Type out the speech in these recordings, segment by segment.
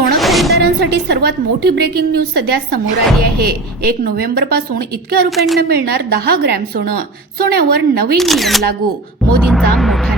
सोनं खरेदीदारांसाठी सर्वात मोठी ब्रेकिंग न्यूज सध्या समोर आली आहे. एक नोव्हेंबरपासून इतक्या रुपयांना मिळणार दहा ग्रॅम सोनं. सोन्यावर नवीन नियम लागू. मोदींचा मोठा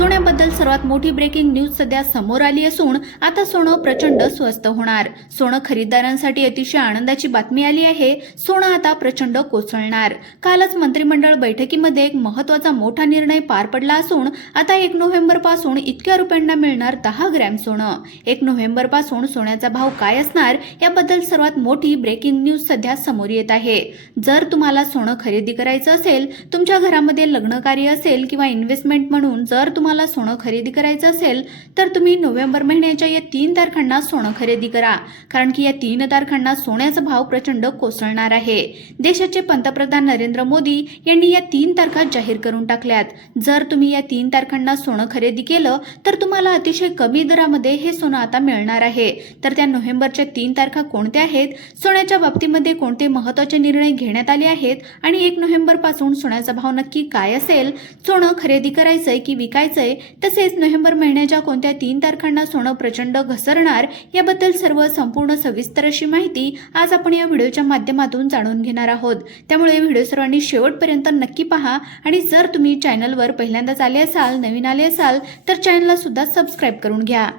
सोन्याबद्दल सर्वात मोठी ब्रेकिंग न्यूज सध्या समोर आली असून आता सोनं प्रचंड स्वस्त होणार. सोनं खरेदीदारांसाठी अतिशय आनंदाची बातमी आली आहे. सोनं आता प्रचंड कोसळणार. कालच मंत्रिमंडळ बैठकीमध्ये एक महत्त्वाचा मोठा निर्णय पार पडला असून आता एक नोव्हेंबरपासून इतक्या रुपयांना मिळणार दहा ग्रॅम सोनं. एक नोव्हेंबरपासून सोन्याचा भाव काय असणार याबद्दल सर्वात मोठी ब्रेकिंग न्यूज सध्या समोर येत आहे. जर तुम्हाला सोनं खरेदी करायचं असेल तुमच्या घरामध्ये लग्न कार्य असेल किंवा इन्व्हेस्टमेंट म्हणून जर तुम्हाला सोनं खरेदी करायचं असेल तर तुम्ही नोव्हेंबर महिन्याच्या या तीन तारखांना सोनं खरेदी करा. कारण की या तीन तारखांना सोन्याचा भाव प्रचंड कोसळणार आहे. देशाचे पंतप्रधान नरेंद्र मोदी यांनी या तीन तारखा जाहीर करून टाकल्यात. जर तुम्ही या तीन तारखांना सोनं खरेदी केलं तर तुम्हाला अतिशय कमी दरामध्ये हे सोनं आता मिळणार आहे. तर त्या नोव्हेंबरच्या तीन तारखा कोणत्या आहेत? सोन्याच्या बाबतीमध्ये कोणते महत्त्वाचे निर्णय घेण्यात आले आहेत? आणि एक नोव्हेंबरपासून सोन्याचा भाव नक्की काय असेल? सोनं खरेदी करायचंय की विकायचं आहे. तसेच नोव्हेंबर महिन्याच्या कोणत्या तीन तारखांना सोनं प्रचंड घसरणार याबद्दल सर्व संपूर्ण सविस्तर अशी माहिती आज आपण या व्हिडिओच्या माध्यमातून जाणून घेणार आहोत. त्यामुळे व्हिडिओ सर्वांनी शेवटपर्यंत नक्की पहा. आणि जर तुम्ही चॅनलवर पहिल्यांदाच आले असाल नवीन आले असाल तर चॅनलला सुद्धा सबस्क्राईब करून घ्या.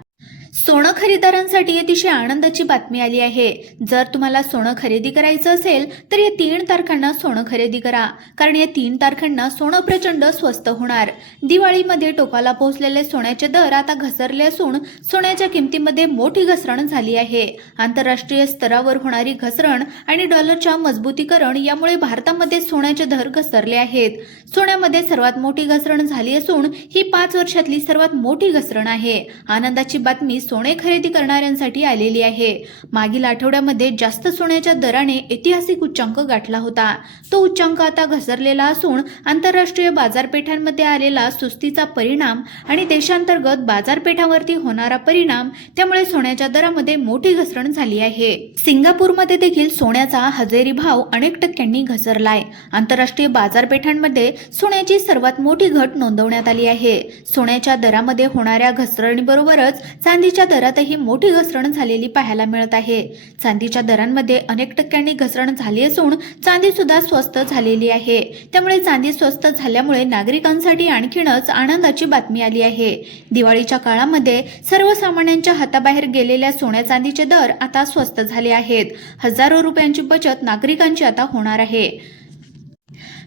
सोनं खरेदीदारांसाठी अतिशय आनंदाची बातमी आली आहे. जर तुम्हाला सोनं खरेदी करायचं असेल तर या तीन तारखांना सोनं खरेदी करा. कारण या तीन तारखांना सोनं प्रचंड स्वस्त होणार. दिवाळीमध्ये टोकाला पोहोचलेले सोन्याचे दर आता घसरले असून सोन्याच्या किमतीमध्ये मोठी घसरण झाली आहे. आंतरराष्ट्रीय स्तरावर होणारी घसरण आणि डॉलरच्या मजबूतीकरण यामुळे भारतामध्ये सोन्याचे दर घसरले आहेत. सोन्यामध्ये सर्वात मोठी घसरण झाली असून ही पाच वर्षातली सर्वात मोठी घसरण आहे. आनंदाची बातमी सोने खरेदी करणाऱ्यांसाठी आलेली आहे. मागील आठवड्यामध्ये जास्त सोन्याच्या दराने ऐतिहासिक उच्चांक गाठला होता. तो उच्चांक आता घसरलेला असून आंतरराष्ट्रीय बाजारपेठांमध्ये आलेला सुस्तीचा परिणाम आणि देशांतर्गत बाजारपेठावरती होणारा परिणाम त्यामुळे सोन्याच्या दरामध्ये मोठी घसरण झाली आहे. सिंगापूरमध्ये देखील सोन्याचा हजेरी भाव अनेक टक्क्यांनी घसरलाय. आंतरराष्ट्रीय बाजारपेठांमध्ये सोन्याची सर्वात मोठी घट नोंदवण्यात आली आहे. सोन्याच्या दरामध्ये होणाऱ्या घसरणीबरोबरच चांदी चांदीच्या दरातही मोठी घसरण झालेली पाहायला मिळत आहे. चांदीच्या दरांमध्ये अनेक टक्क्यांनी घसरण झाली असून चांदी सुद्धा स्वस्त झालेली आहे. त्यामुळे चांदी स्वस्त झाल्यामुळे नागरिकांसाठी आणखीनच आनंदाची बातमी आली आहे. दिवाळीच्या काळामध्ये सर्वसामान्यांच्या हाताबाहेर गेलेल्या सोन्या चांदीचे दर आता स्वस्त झाले आहेत. हजारो रुपयांची बचत नागरिकांची आता होणार आहे.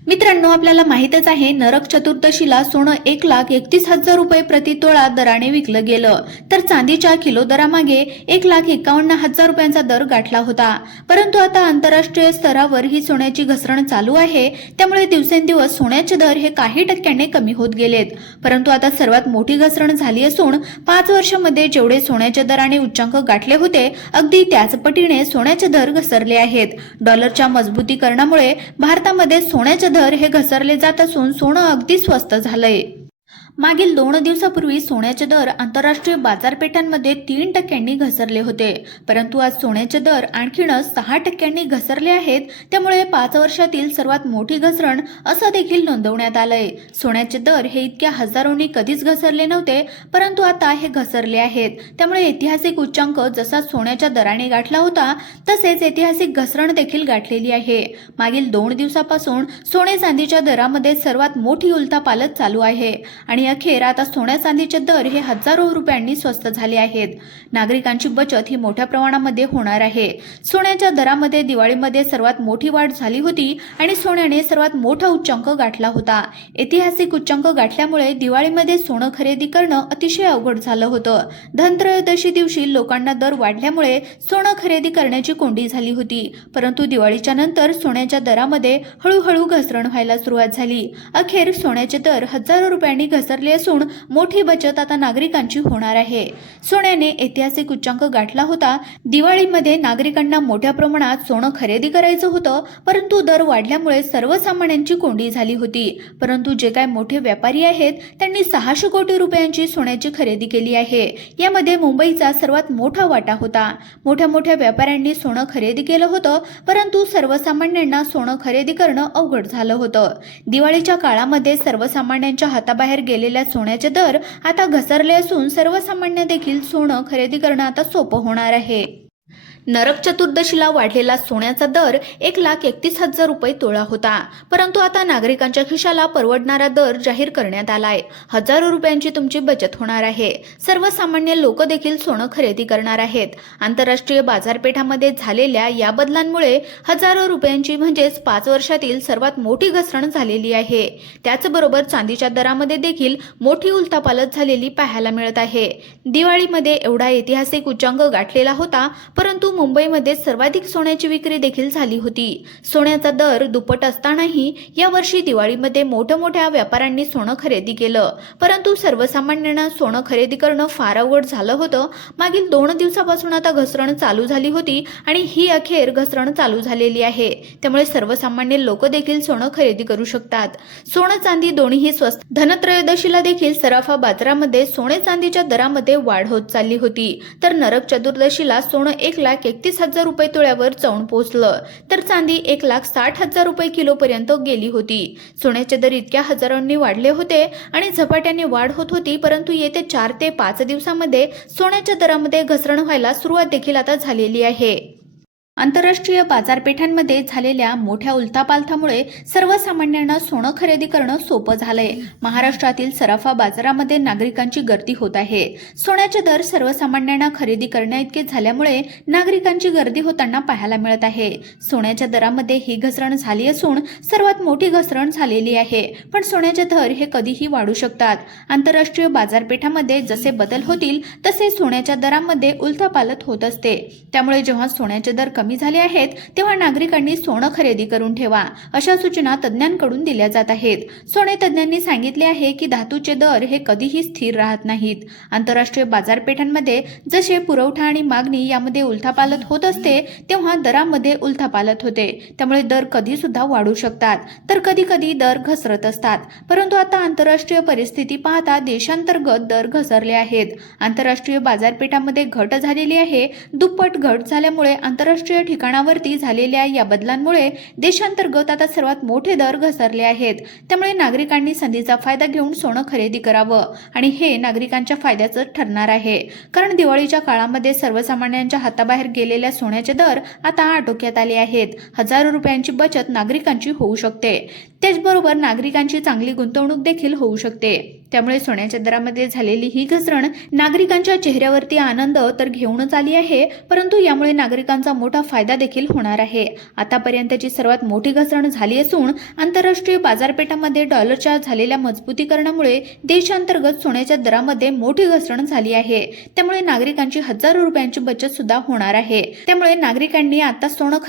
मित्रांनो आपल्याला माहितच आहे नरक चतुर्दशीला सोनं एक लाख एकतीस हजार रुपये प्रति तोळा दराने विकलं गेलं. तर चांदीच्या किलो दरामागे एक लाख एकावन्न हजार रुपयांचा दर गाठला होता. परंतु आता आंतरराष्ट्रीय स्तरावर ही सोन्याची घसरण चालू आहे. त्यामुळे दिवसेंदिवस सोन्याचे दर हे काही टक्क्याने कमी होत गेलेत. परंतु आता सर्वात मोठी घसरण झाली असून पाच वर्षामध्ये जेवढे सोन्याच्या दराने उच्चांक गाठले होते अगदी त्याच पटीने सोन्याचे दर घसरले आहेत. डॉलरच्या मजबूतीकरणामुळे भारतामध्ये सोन्याचे दर हे घसरले जात असून सोनं अगदी स्वस्त झालंय. मागील दोन दिवसापूर्वी सोन्याचे दर आंतरराष्ट्रीय बाजारपेठांमध्ये तीन टक्क्यांनी घसरले होते. परंतु आज सोन्याचे दर आणखीनच सहा टक्क्यांनी घसरले आहेत. त्यामुळे पाच वर्षातील सर्वात मोठी घसरण असं देखील नोंदवण्यात आलंय. सोन्याचे दर हे इतक्या हजारोंनी कधीच घसरले नव्हते परंतु आता हे घसरले आहेत. त्यामुळे ऐतिहासिक उच्चांक जसा सोन्याच्या दराने गाठला होता तसेच ऐतिहासिक घसरण देखील गाठलेली आहे. मागील दोन दिवसापासून सोने चांदीच्या दरामध्ये सर्वात मोठी उलथापालथ चालू आहे. आणि अखेर आता सोन्या चांदीचे दर हे हजारो रुपयांनी स्वस्त झाले आहेत. नागरिकांची बचत ही मोठ्या प्रमाणामध्ये होणार आहे. सोन्याच्या दरामध्ये दिवाळीमध्ये सर्वात मोठी वाढ झाली होती आणि सोन्याने सर्वात मोठा उच्चांक गाठला होता. ऐतिहासिक उच्चांक गाठल्यामुळे दिवाळीमध्ये सोनं खरेदी करणं अतिशय अवघड झालं होतं. धनत्रयोदशी दिवशी लोकांना दर वाढल्यामुळे सोनं खरेदी करण्याची कोंडी झाली होती. परंतु दिवाळीच्या नंतर सोन्याच्या दरामध्ये हळूहळू घसरण व्हायला सुरुवात झाली. अखेर सोन्याचे दर हजारो रुपयांनी घसर घसरले असून मोठी बचत आता नागरिकांची होणार आहे. सोन्याने ऐतिहासिक उच्चांक गाठला होता. दिवाळीमध्ये नागरिकांना मोठ्या प्रमाणात सोनं खरेदी करायचं होतं परंतु दर वाढल्यामुळे सर्वसामान्यांची कोंडी झाली होती. परंतु जे काय मोठे व्यापारी आहेत त्यांनी सहाशे कोटी रुपयांची सोन्याची खरेदी केली आहे. यामध्ये मुंबईचा सर्वात मोठा वाटा होता. मोठ्या मोठ्या व्यापाऱ्यांनी सोनं खरेदी केलं होतं परंतु सर्वसामान्यांना सोनं खरेदी करणं अवघड झालं होतं. दिवाळीच्या काळामध्ये सर्वसामान्यांच्या हाताबाहेर गेले झालेल्या सोन्याचे दर आता घसरले असून सर्वसामान्य देखील सोनं खरेदी करणं आता सोपं होणार आहे. नरक चतुर्दशीला वाढलेला सोन्याचा दर एक लाख एकतीस हजार रुपये तोळा होता. परंतु आता नागरिकांच्या खिशाला परवडणारा दर जाहीर करण्यात आलाय. हजारो रुपयांची तुमची बचत होणार आहे. सर्वसामान्य लोक देखील सोनं खरेदी करणार आहेत. आंतरराष्ट्रीय बाजारपेठामध्ये झालेल्या या बदलांमुळे हजारो रुपयांची म्हणजेच पाच वर्षातील सर्वात मोठी घसरण झालेली आहे. त्याचबरोबर चांदीच्या दरामध्ये देखील मोठी उलतापालत झालेली पाहायला मिळत आहे. दिवाळीमध्ये एवढा ऐतिहासिक उच्चांक गाठलेला होता परंतु मुंबईमध्ये सर्वाधिक सोन्याची विक्री देखील झाली होती. सोन्याचा दर दुप्पट असतानाही यावर्षी दिवाळीमध्ये मोठ्या मोठ्या व्यापाऱ्यांनी सोनं खरेदी केलं. परंतु सर्वसामान्यांना सोनं खरेदी करणं फार अवघड झालं होतं. मागील दोन दिवसापासून आता घसरण चालू झाली होती आणि ही अखेर घसरण चालू झालेली आहे. त्यामुळे सर्वसामान्य लोक देखील सोनं खरेदी करू शकतात. सोनं चांदी दोन्हीही स्वस्त. धनत्रयोदशीला देखील सराफा बाजारामध्ये सोने चांदीच्या दरामध्ये वाढ होत चालली होती. तर नरक चतुर्दशीला सोनं एक लाख एकतीस हजार रुपये तोळ्यावर जाऊन पोहोचलं तर चांदी एक लाख साठ हजार रुपये किलोपर्यंत गेली होती. सोन्याचे दर इतक्या हजारांनी वाढले होते आणि झपाट्याने वाढ होत होती परंतु येत्या चार ते पाच दिवसामध्ये सोन्याच्या दरामध्ये घसरण व्हायला सुरुवात देखील आता झालेली आहे. आंतरराष्ट्रीय बाजारपेठांमध्ये झालेल्या मोठ्या उलथापालथामुळे सर्वसामान्यांना सोनं खरेदी करणं सोपं झालंय. महाराष्ट्रातील सराफा बाजारामध्ये नागरिकांची गर्दी होत आहे. सोन्याचे दर सर्वसामान्यांना खरेदी करण्याइतके झाल्यामुळे नागरिकांची गर्दी होताना पाहायला मिळत आहे. सोन्याच्या दरामध्ये ही घसरण झाली असून सर्वात मोठी घसरण झालेली आहे. पण सोन्याचे दर हे कधीही वाढू शकतात. आंतरराष्ट्रीय बाजारपेठामध्ये जसे बदल होतील तसे सोन्याच्या दरामध्ये उलथापालथ होत असते. त्यामुळे जेव्हा सोन्याचे दर कमी झाले आहेत तेव्हा नागरिकांनी सोनं खरेदी करून ठेवा अशा सूचना तज्ज्ञांकडून दिल्या जात आहेत. सोने तज्ज्ञांनी सांगितले आहे की धातूचे दर हे कधीही स्थिर राहत नाहीत. आंतरराष्ट्रीय बाजारपेठांमध्ये जसे पुरवठा आणि मागणी यामध्ये उलथापालत होत असते तेव्हा दरामध्ये उलथापालत होते. त्यामुळे दर कधी सुद्धा वाढू शकतात. तर कधी कधी दर घसरत असतात. परंतु आता आंतरराष्ट्रीय परिस्थिती पाहता देशांतर्गत दर घसरले आहेत. आंतरराष्ट्रीय बाजारपेठामध्ये घट झालेली आहे. दुप्पट घट झाल्यामुळे आंतरराष्ट्रीय आंतरराष्ट्रीय ठिकाणावरती झालेल्या या बदलांमुळे देशांतर्गत आता सर्वात मोठे दर घसरले आहेत. त्यामुळे नागरिकांनी संधीचा फायदा घेऊन सोनं खरेदी करावं आणि हे नागरिकांच्या फायद्याचं ठरणार आहे. कारण दिवाळीच्या काळामध्ये सर्वसामान्यांच्या हाताबाहेर गेलेल्या सोन्याचे दर आता आटोक्यात आले आहेत. हजारो रुपयांची बचत नागरिकांची होऊ शकते. त्याचबरोबर नागरिकांची चांगली गुंतवणूक देखील होऊ शकते. त्यामुळे सोन्याच्या दरामध्ये झालेली ही घसरण नागरिकांच्या चेहऱ्यावरती आनंद तर घेऊनच आली आहे परंतु यामुळे नागरिकांचा मोठा फायदा देखील होणार आहे. आतापर्यंतची सर्वात मोठी घसरण झाली असून आंतरराष्ट्रीय बाजारपेठामध्ये डॉलरच्या झालेल्या मजबूतीकरणामुळे देशांतर्गत सोन्याच्या दरामध्ये मोठी घसरण झाली आहे. त्यामुळे नागरिकांची हजारो रुपयांची बचत सुद्धा होणार आहे. त्यामुळे नागरिकांनी आता सोनं